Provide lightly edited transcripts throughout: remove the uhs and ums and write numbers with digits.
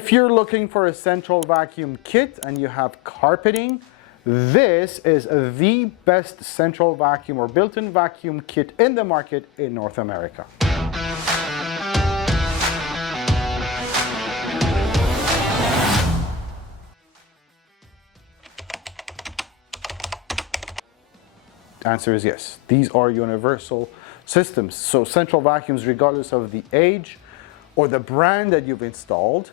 If you're looking for a central vacuum kit and you have carpeting, this is the best central vacuum or built-in vacuum kit in the market in North America. Answer is yes. These are universal systems. So central vacuums, regardless of the age or the brand that you've installed,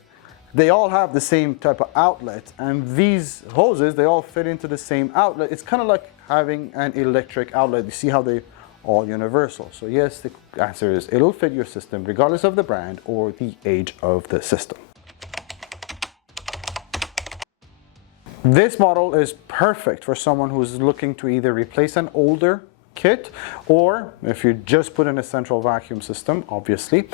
they all have the same type of outlet, and these hoses, they all fit into the same outlet. It's kind of like having an electric outlet. You see how they all universal. So yes, the answer is it'll fit your system regardless of the brand or the age of the system. This model is perfect for someone who's looking to either replace an older kit, or if you just put in a central vacuum system, obviously.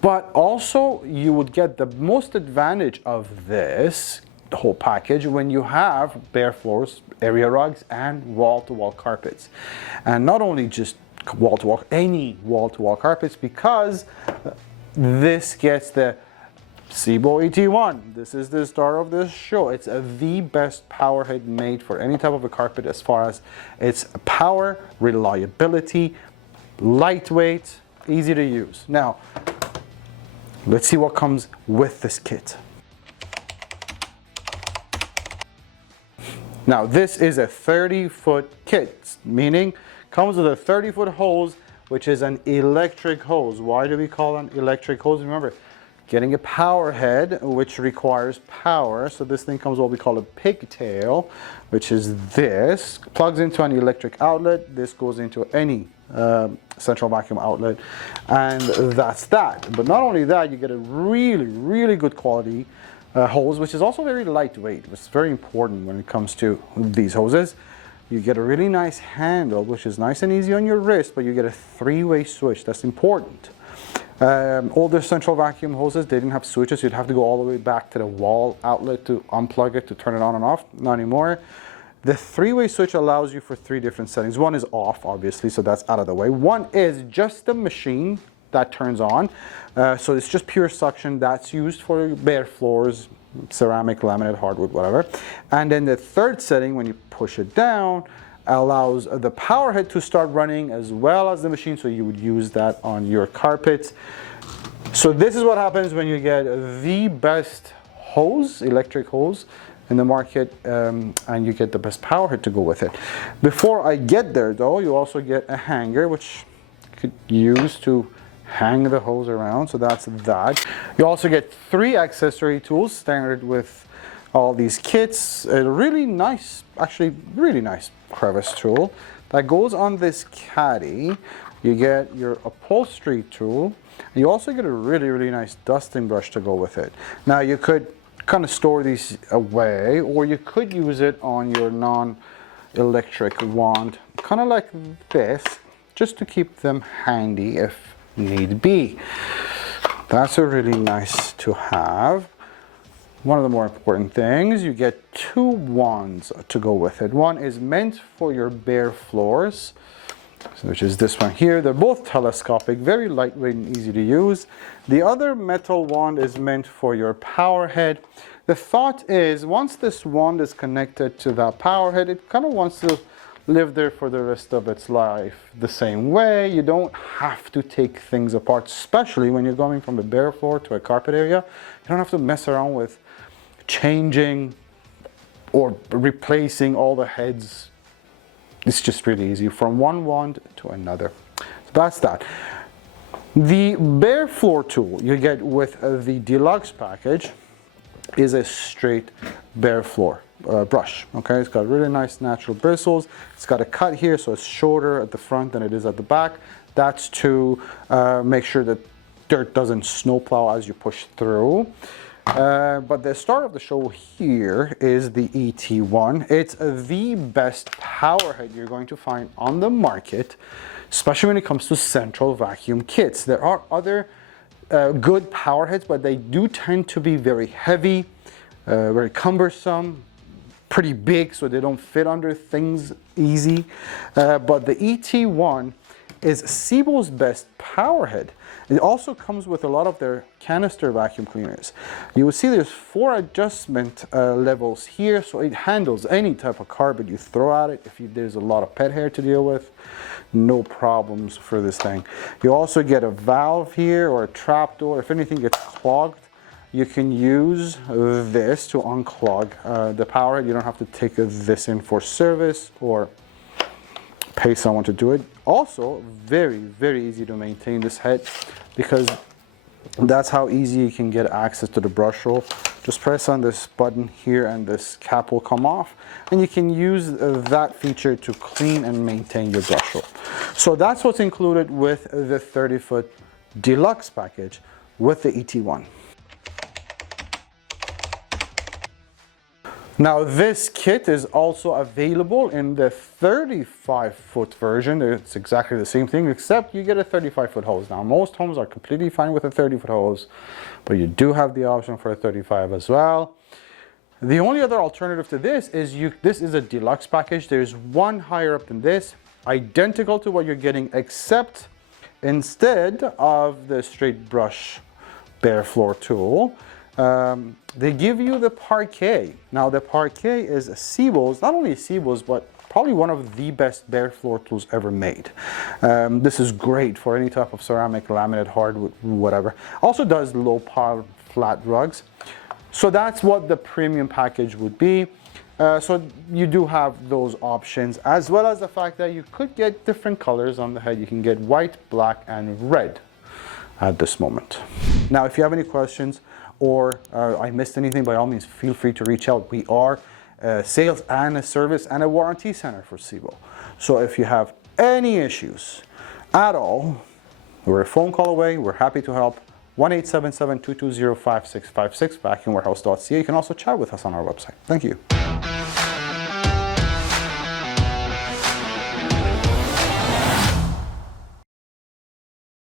But also you would get the most advantage of this whole package when you have bare floors, area rugs, and wall-to-wall carpets. And not only just wall-to-wall, any wall-to-wall carpets, because this gets the SEBO ET-1. This is the star of this show. It's the best power head made for any type of a carpet as far as its power, reliability, lightweight, easy to use. Now, let's see what comes with this kit. Now, this is a 30-foot kit, meaning comes with a 30-foot hose, which is an electric hose. Why do we call an electric hose? Remember, getting a power head, which requires power. So this thing comes what we call a pigtail, which is this. Plugs into an electric outlet. This goes into any central vacuum outlet, and that's that. But not only that, you get a really, really good quality hose, which is also very lightweight, which is very important when it comes to these hoses. You get a really nice handle, which is nice and easy on your wrist, but you get a three-way switch. That's important. Older central vacuum hoses, they didn't have switches. You'd have to go all the way back to the wall outlet to unplug it to turn it on and off. Not anymore. The three-way switch allows you for three different settings. One is off, obviously, so that's out of the way. One is just the machine that turns on. So it's just pure suction. That's used for bare floors, ceramic, laminate, hardwood, whatever. And then the third setting, when you push it down, allows the power head to start running as well as the machine, so you would use that on your carpets. So this is what happens when you get the best hose, electric hose, in the market, and you get the best power head to go with it. Before I get there though, you also get a hanger, which you could use to hang the hose around, so that's that. You also get 3 accessory tools standard with all these kits. A really nice, actually really nice crevice tool that goes on this caddy. You get your upholstery tool. You also get a really, really nice dusting brush to go with it. Now you could kind of store these away, or you could use it on your non-electric wand, kind of like this, just to keep them handy if need be. That's a really nice to have. One of the more important things, you get 2 wands to go with it. One is meant for your bare floors, which is this one here. They're both telescopic, very lightweight and easy to use. The other metal wand is meant for your power head. The thought is, once this wand is connected to that power head, it kind of wants to live there for the rest of its life the same way. You don't have to take things apart, especially when you're going from a bare floor to a carpet area. You don't have to mess around with changing or replacing all the heads. It's just really easy from one wand to another. So that's that. The bare floor tool you get with the deluxe package is a straight bare floor brush. Okay, it's got really nice natural bristles. It's got a cut here, so it's shorter at the front than it is at the back. That's to make sure that dirt doesn't snowplow as you push through. But the star of the show here is the ET-1. It's the best power head you're going to find on the market, especially when it comes to central vacuum kits. There are other good power heads, but they do tend to be very heavy, very cumbersome, pretty big, so they don't fit under things easy. But the ET-1 is SEBO's best power head. It also comes with a lot of their canister vacuum cleaners. You will see there's 4 adjustment levels here, so it handles any type of carpet you throw at it. If there's a lot of pet hair to deal with, no problems for this thing. You also get a valve here or a trap door. If anything gets clogged, you can use this to unclog the power head. You don't have to take this in for service or pay someone to do it. Also, very, very easy to maintain this head, because that's how easy you can get access to the brush roll. Just press on this button here and this cap will come off, and you can use that feature to clean and maintain your brush roll. So that's what's included with the 30-foot deluxe package with the ET-1. Now this kit is also available in the 35-foot version. It's exactly the same thing, except you get a 35-foot hose. Now most homes are completely fine with a 30-foot hose, but you do have the option for a 35 as well. The only other alternative to this is this is a deluxe package. There's one higher up than this, identical to what you're getting, except instead of the straight brush bare floor tool, they give you the parquet. Now the parquet is SEBO's, not only SEBO's, but probably one of the best bare floor tools ever made. This is great for any type of ceramic, laminate, hardwood, whatever. Also does low pile flat rugs. So that's what the premium package would be. So you do have those options, as well as the fact that you could get different colors on the head. You can get white, black, and red at this moment. Now, if you have any questions, or I missed anything, by all means, feel free to reach out. We are a sales and a service and a warranty center for SEBO. So if you have any issues at all, we're a phone call away. We're happy to help. 1-877-220-5656, vacuumwarehouse.ca. You can also chat with us on our website. Thank you.